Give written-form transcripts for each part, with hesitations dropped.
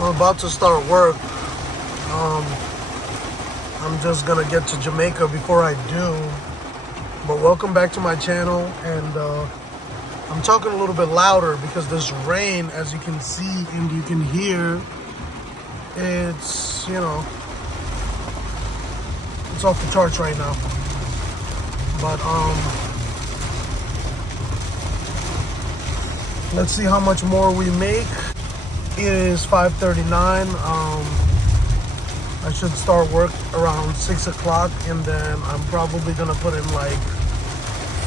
I'm about to start work. I'm just gonna get to Jamaica before I do. But welcome back to my channel, and I'm talking a little bit louder because this rain, as you can see and you can hear, it's, it's off the charts right now. But let's see how much more we make. It is 5:39. I should start work around 6 o'clock, and then I'm probably gonna put in like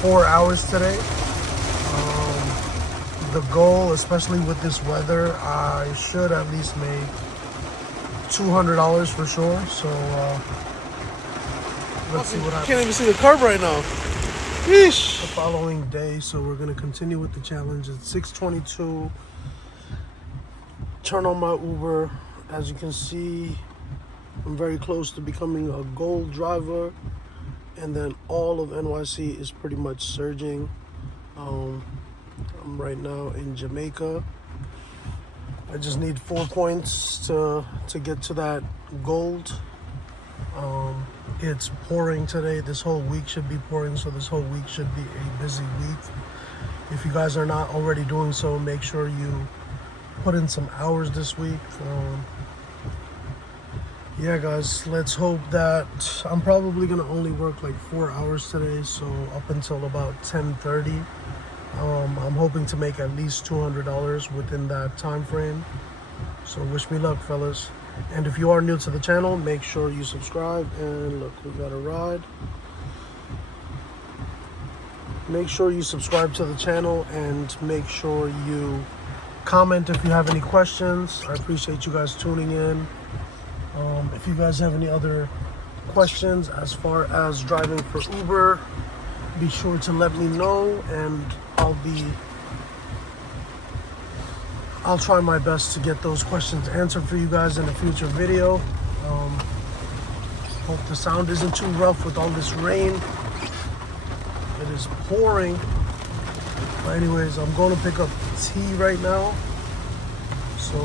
4 hours today. The goal, especially with this weather, I should at least make $200 for sure. So let's see what happens. Can't even see the curb right now. Yeesh. The following day, so we're gonna continue with the challenge. It's 6:22. Turn on my Uber. As you can see, I'm very close to becoming a gold driver, and then all of NYC is pretty much surging. I'm right now in Jamaica. I just need 4 points to get to that gold. It's pouring today. This whole week should be pouring, so this whole week should be a busy week. If you guys are not already doing so, make sure you put in some hours this week. Yeah, guys, let's hope that I'm probably gonna only work like 4 hours today, so up until about 10:30. I'm hoping to make at least $200 within that time frame. So wish me luck, fellas. And if you are new to the channel, make sure you subscribe. And look, we got a ride. Make sure you subscribe to the channel and make sure you comment if you have any questions. I appreciate you guys tuning in. If you guys have any other questions as far as driving for Uber, be sure to let me know, and I'll try my best to get those questions answered for you guys in a future video. Hope the sound isn't too rough with all this rain. It is pouring. But anyways, I'm going to pick up tea right now. So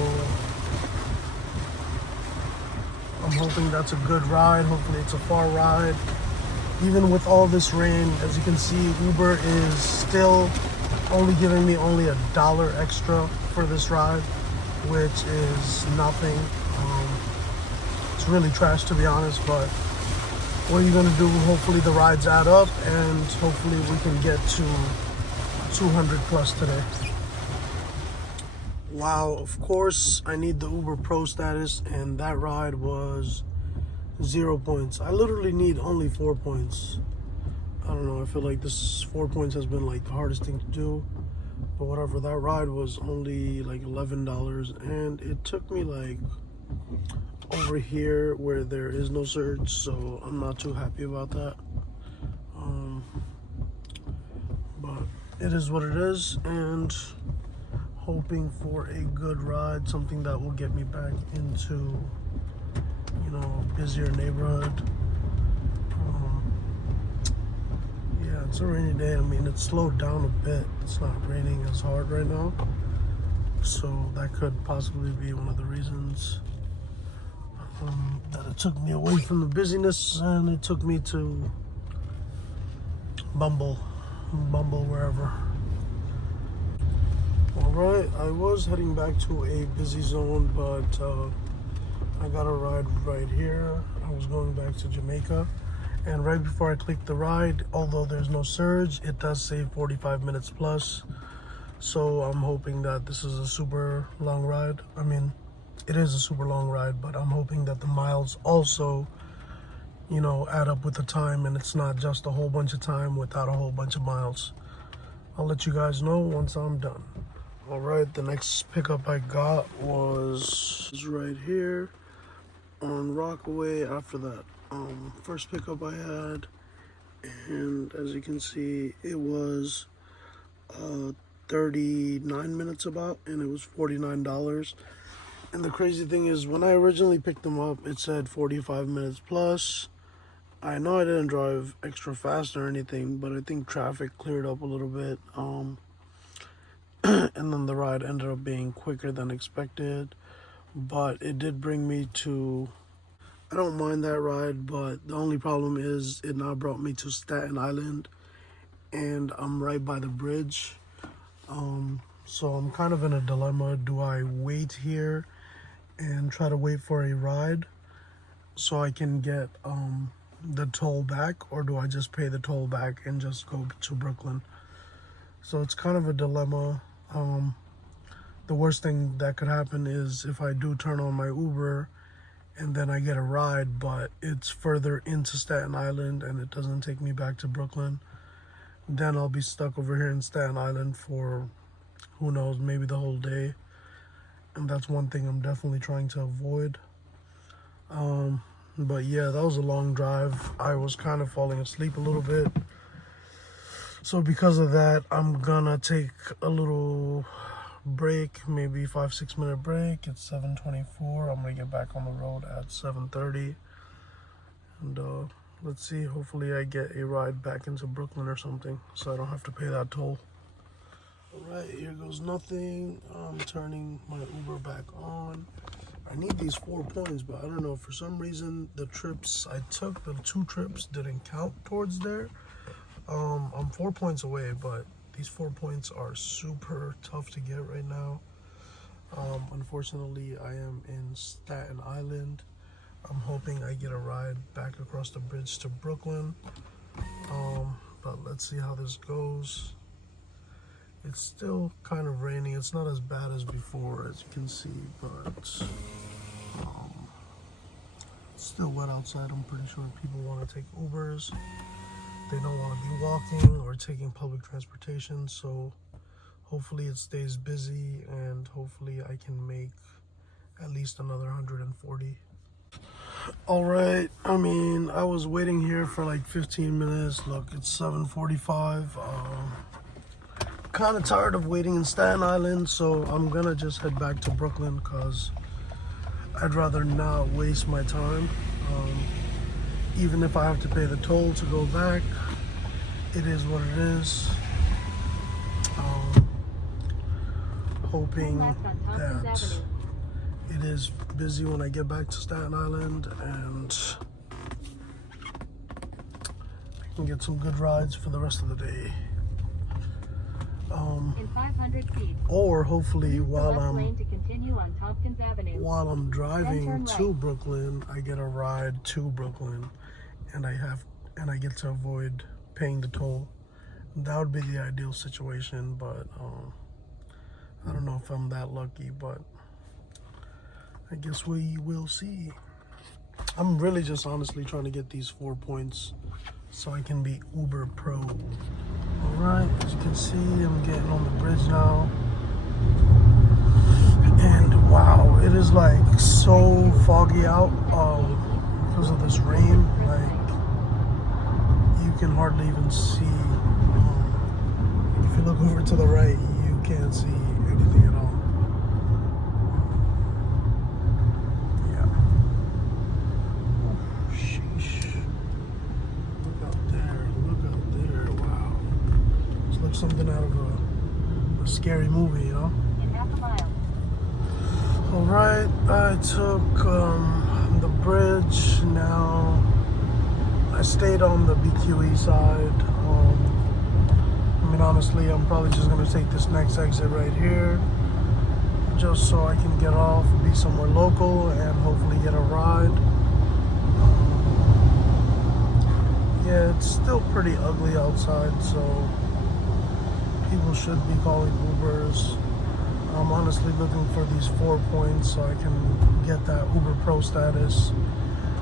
I'm hoping that's a good ride. Hopefully it's a far ride. Even with all this rain, as you can see, Uber is still only giving me only $1 extra for this ride, which is nothing. It's really trash, to be honest, but what are you gonna do? Hopefully the rides add up, and hopefully we can get to 200 plus today. Wow, of course I need the Uber Pro status, and that ride was 0 points. I literally need only 4 points. I don't know, I feel like this 4 points has been like the hardest thing to do, but whatever. That ride was only like $11, and it took me like over here where there is no surge, so I'm not too happy about that. But it is what it is, and hoping for a good ride, something that will get me back into, a busier neighborhood. Yeah, it's a rainy day. I mean, it's slowed down a bit. It's not raining as hard right now, so that could possibly be one of the reasons that it took me away from the busyness, and it took me to Bumble wherever. All right, I was heading back to a busy zone, but I got a ride right here. I was going back to Jamaica, and right before I clicked the ride, although there's no surge, it does say 45 minutes plus. So I'm hoping that this is a super long ride. I mean, it is a super long ride, but I'm hoping that the miles also, add up with the time, and it's not just a whole bunch of time without a whole bunch of miles. I'll let you guys know once I'm done. All right, the next pickup I got was right here on Rockaway after that first pickup I had, and as you can see, it was 39 minutes about, and it was $49. And the crazy thing is, when I originally picked them up, it said 45 minutes plus. I know I didn't drive extra fast or anything, but I think traffic cleared up a little bit. And then the ride ended up being quicker than expected. but it did bring me to, I don't mind that ride, but the only problem is it now brought me to Staten Island, and I'm right by the bridge. So I'm kind of in a dilemma. Do I wait here and try to wait for a ride so I can get the toll back, or do I just pay the toll back and just go to Brooklyn? So it's kind of a dilemma. The worst thing that could happen is if I do turn on my Uber and then I get a ride, but it's further into Staten Island and it doesn't take me back to Brooklyn, then I'll be stuck over here in Staten Island for, who knows, maybe the whole day. And that's one thing I'm definitely trying to avoid. But yeah, that was a long drive. I was kind of falling asleep a little bit. So because of that, I'm gonna take a little break, maybe 5-6 minute break. It's 7:24. I'm gonna get back on the road at 7:30. And let's see, hopefully I get a ride back into Brooklyn or something so I don't have to pay that toll. Alright, here goes nothing. I'm turning my Uber back on. I need these 4 points, but I don't know, for some reason the trips I took, the 2 trips, didn't count towards there. I'm 4 points away, but these 4 points are super tough to get right now. Unfortunately, I am in Staten Island. I'm hoping I get a ride back across the bridge to Brooklyn. But let's see how this goes. It's still kind of raining. It's not as bad as before, as you can see, but it's still wet outside. I'm pretty sure people want to take Ubers. They don't want to be walking or taking public transportation, so hopefully it stays busy and hopefully I can make at least another 140. All right, I mean, I was waiting here for like 15 minutes. Look, it's 7:45. Kind of tired of waiting in Staten Island, so I'm gonna just head back to Brooklyn because I'd rather not waste my time. Even if I have to pay the toll to go back, it is what it is. Hoping that it is busy when I get back to Staten Island and I can get some good rides for the rest of the day. In 500 feet, or hopefully while I'm driving right. to Brooklyn, I get a ride to Brooklyn and I get to avoid paying the toll. That would be the ideal situation, but I don't know if I'm that lucky, but I guess we will see. I'm really just honestly trying to get these 4 points so I can be Uber Pro. Alright, as you can see, I'm getting on the bridge now. And wow, it is like so foggy out because of this rain. Like, you can hardly even see. If you look over to the right, you can't see anything at all. Yeah. Oh, sheesh. Look out there. Look out there. Wow. It's like something out of a scary movie, you know? in half a mile. Alright, I took the bridge. Now I stayed on the BQE side. I mean, honestly, I'm probably just gonna take this next exit right here just so I can get off, be somewhere local, and hopefully get a ride. Yeah, it's still pretty ugly outside, so people should be calling Ubers. I'm honestly looking for these 4 points so I can get that Uber Pro status,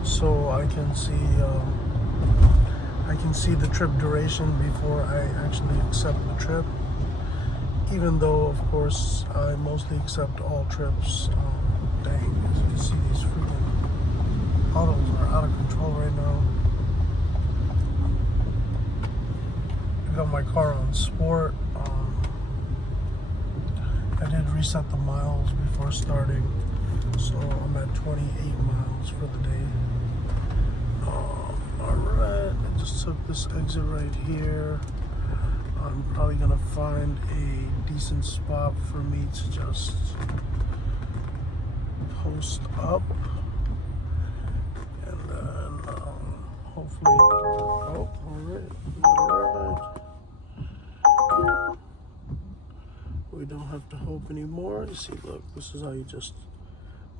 so I can see the trip duration before I actually accept the trip. Even though, of course, I mostly accept all trips. Dang, as you can see, these freaking autos are out of control right now. I got my car on sport. I did reset the miles before starting, so I'm at 28 miles for the day. Alright, I just took this exit right here. I'm probably gonna find a decent spot for me to just post up, and then hopefully, oh, all right, we don't have to hope anymore. You see, look, this is how you just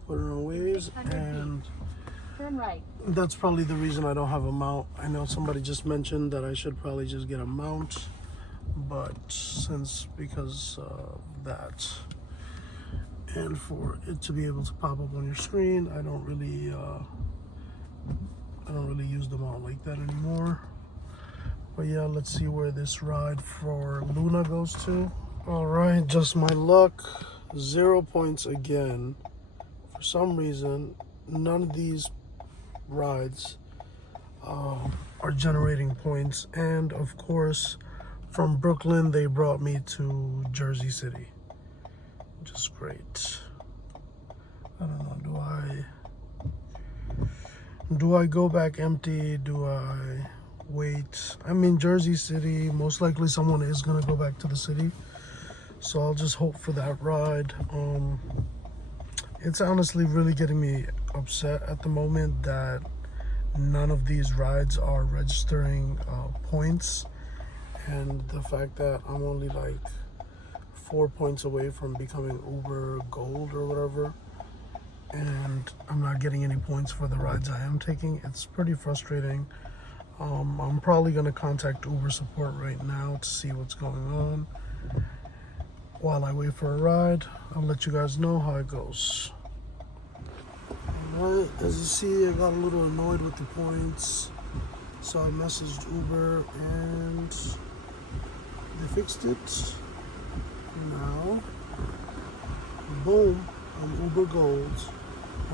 put it on Waze, and turn right. that's probably the reason I don't have a mount. I know somebody just mentioned that I should probably just get a mount, but because of that, and for it to be able to pop up on your screen, I don't really use the mount like that anymore. But yeah, let's see where this ride for Luna goes to. All right, just my luck, 0 points again. For some reason, none of these rides are generating points, and of course from Brooklyn they brought me to Jersey City, which is great. I don't know, do I go back empty? Do I wait? I mean, Jersey City, most likely someone is gonna go back to the city, so I'll just hope for that ride. It's honestly really getting me upset at the moment that none of these rides are registering points, and the fact that I'm only like 4 points away from becoming Uber Gold or whatever, and I'm not getting any points for the rides I am taking. It's pretty frustrating. I'm probably gonna contact Uber support right now to see what's going on. While I wait for a ride, I'll let you guys know how it goes. Alright, as you see, I got a little annoyed with the points, so I messaged Uber and they fixed it. Now, boom, I'm Uber Gold,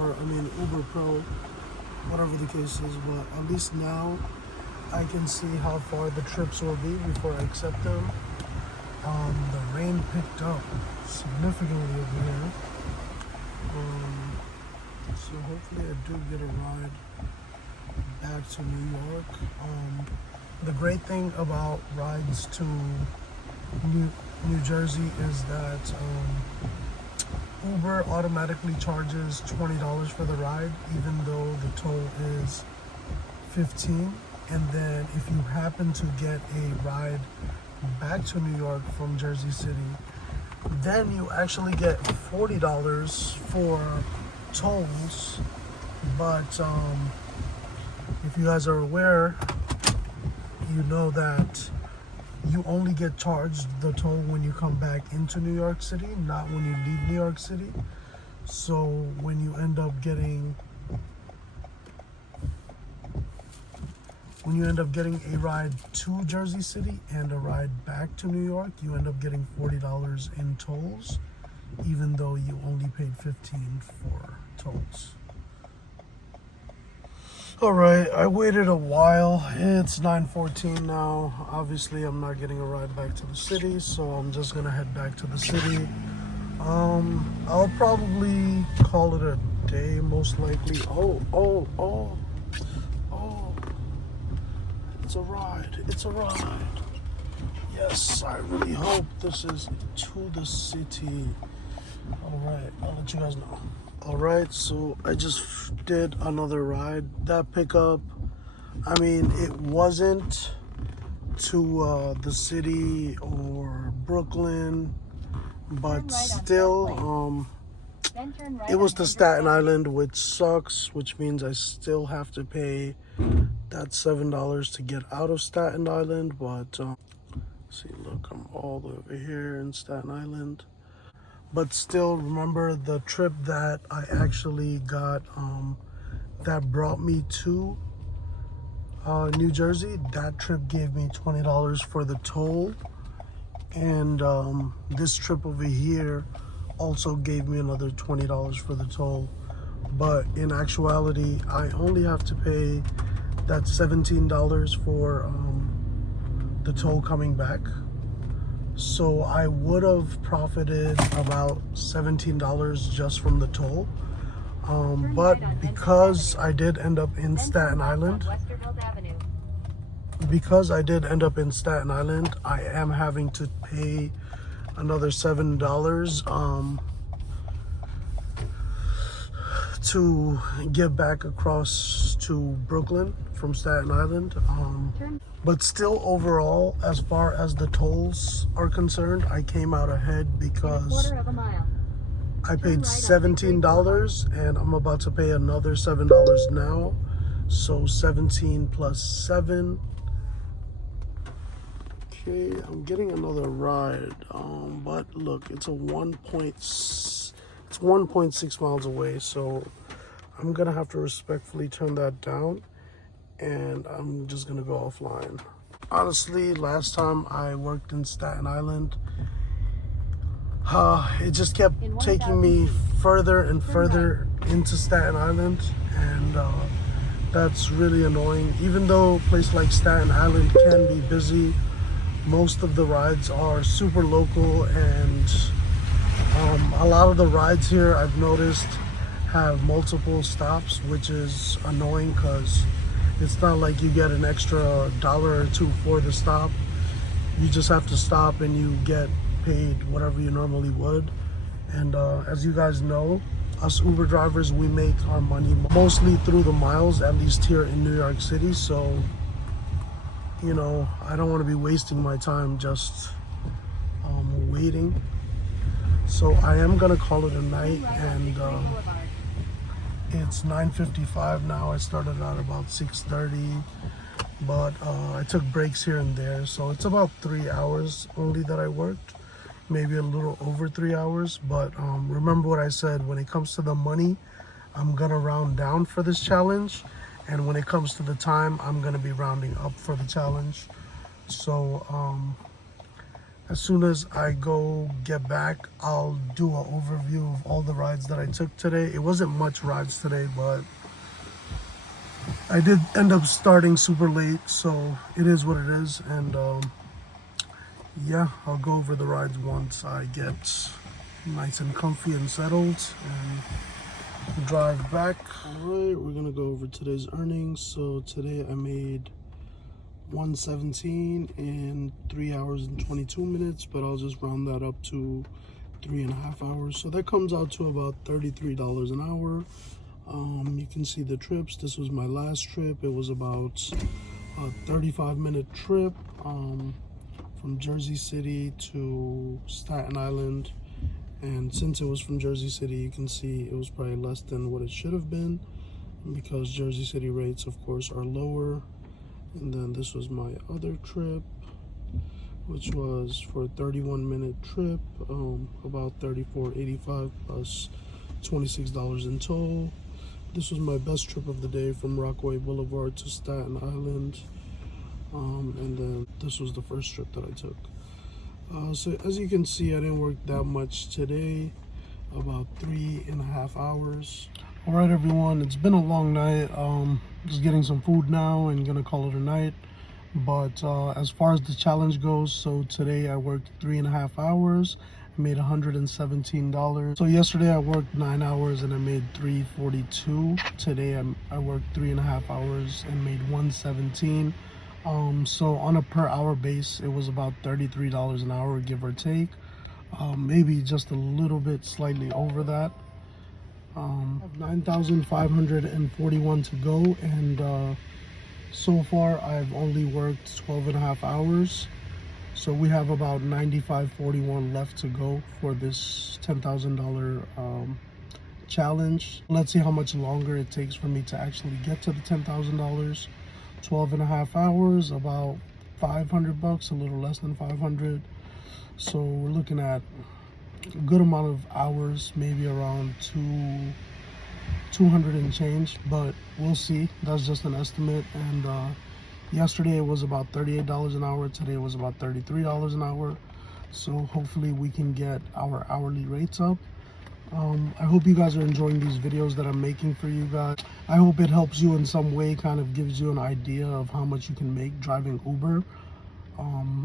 or I mean Uber Pro, whatever the case is, but at least now I can see how far the trips will be before I accept them. The rain picked up significantly over here, so hopefully I do get a ride back to New York. The great thing about rides to New Jersey is that Uber automatically charges $20 for the ride, even though the toll is $15. And then if you happen to get a ride back to New York from Jersey City, then you actually get $40 for tolls. But if you guys are aware, you know that you only get charged the toll when you come back into New York City, not when you leave New York City. So when you end up getting a ride to Jersey City and a ride back to New York, you end up getting $40 in tolls, even though you only paid $15 for tolls. All right, I waited a while. It's 9:14 now. Obviously, I'm not getting a ride back to the city, so I'm just gonna head back to the city. I'll probably call it a day, most likely. Oh. It's a ride. It's a ride. Yes, I really hope this is to the city. All right, I'll let you guys know. All right, so I just did another ride. That pickup, I mean, it wasn't to the city or Brooklyn, but still, it was to Staten Island, which sucks, which means I still have to pay that $7 to get out of Staten Island. But see, look, I'm all over here in Staten Island. But still, remember the trip that I actually got that brought me to New Jersey? That trip gave me $20 for the toll, and this trip over here also gave me another $20 for the toll. But in actuality, I only have to pay that $17 for the toll coming back. So I would have profited about $17 just from the toll. But because I did end up in Staten Island, I am having to pay another $7 to get back across to Brooklyn from Staten Island. But still, overall, as far as the tolls are concerned, I came out ahead In a because quarter of a mile. I paid Turn right on $17 and I'm about to pay another $7 now. So 17 plus 7. Okay, I'm getting another ride. But look, it's 1.6 miles away, so I'm gonna have to respectfully turn that down and I'm just gonna go offline. Honestly, last time I worked in Staten Island, it just kept taking me further and further into Staten Island, and that's really annoying. Even though a place like Staten Island can be busy, most of the rides are super local, and a lot of the rides here I've noticed have multiple stops, which is annoying because it's not like you get an extra dollar or two for the stop. You just have to stop and you get paid whatever you normally would. And as you guys know, us Uber drivers, we make our money mostly through the miles, at least here in New York City. So, you know, I don't want to be wasting my time just waiting. So I am gonna call it a night, and it's 9:55 now. I started at about 6:30, but I took breaks here and there, so it's about 3 hours only that I worked, maybe a little over 3 hours. But remember what I said, when it comes to the money, I'm gonna round down for this challenge, and when it comes to the time, I'm gonna be rounding up for the challenge. So as soon as I go get back, I'll do an overview of all the rides that I took today. It wasn't much rides today, but I did end up starting super late, so it is what it is. And yeah, I'll go over the rides once I get nice and comfy and settled and drive back. All right, we're gonna go over today's earnings. So today I made $117 in 3 hours and 22 minutes, but I'll just round that up to 3.5 hours. So that comes out to about $33 an hour. You can see the trips. This was my last trip. It was about a 35-minute trip from Jersey City to Staten Island. And since it was from Jersey City, you can see it was probably less than what it should have been, because Jersey City rates, of course, are lower. And then this was my other trip, which was for a 31-minute trip, about $34.85 plus $26 in toll. This was my best trip of the day from Rockaway Boulevard to Staten Island. And then this was the first trip that I took. So as you can see, I didn't work that much today, about 3.5 hours. All right, everyone, it's been a long night. Just getting some food now and gonna call it a night. But as far as the challenge goes, so today I worked 3.5 hours. I made $117. So yesterday I worked 9 hours and I made $342. Today I worked 3.5 hours and made $117. So on a per hour base, it was about $33 an hour, give or take. Maybe just a little bit slightly over that. 9,541 to go, and so far I've only worked 12.5 hours. So we have about 9,541 left to go for this $10,000 challenge. Let's see how much longer it takes for me to actually get to the $10,000. 12.5 hours, about $500, a little less than 500. So we're looking at a good amount of hours, maybe around 200 and change, but we'll see. That's just an estimate. And yesterday it was about $38 an hour. Today it was about $33 an hour. So hopefully we can get our hourly rates up. I hope you guys are enjoying these videos that I'm making for you guys. I hope it helps you in some way, kind of gives you an idea of how much you can make driving Uber.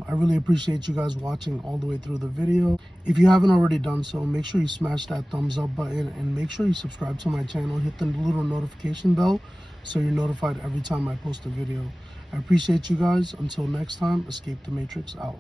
I really appreciate you guys watching all the way through the video. If you haven't already done so, make sure you smash that thumbs up button and make sure you subscribe to my channel. Hit the little notification bell so you're notified every time I post a video. I appreciate you guys. Until next time, Escape the Matrix out.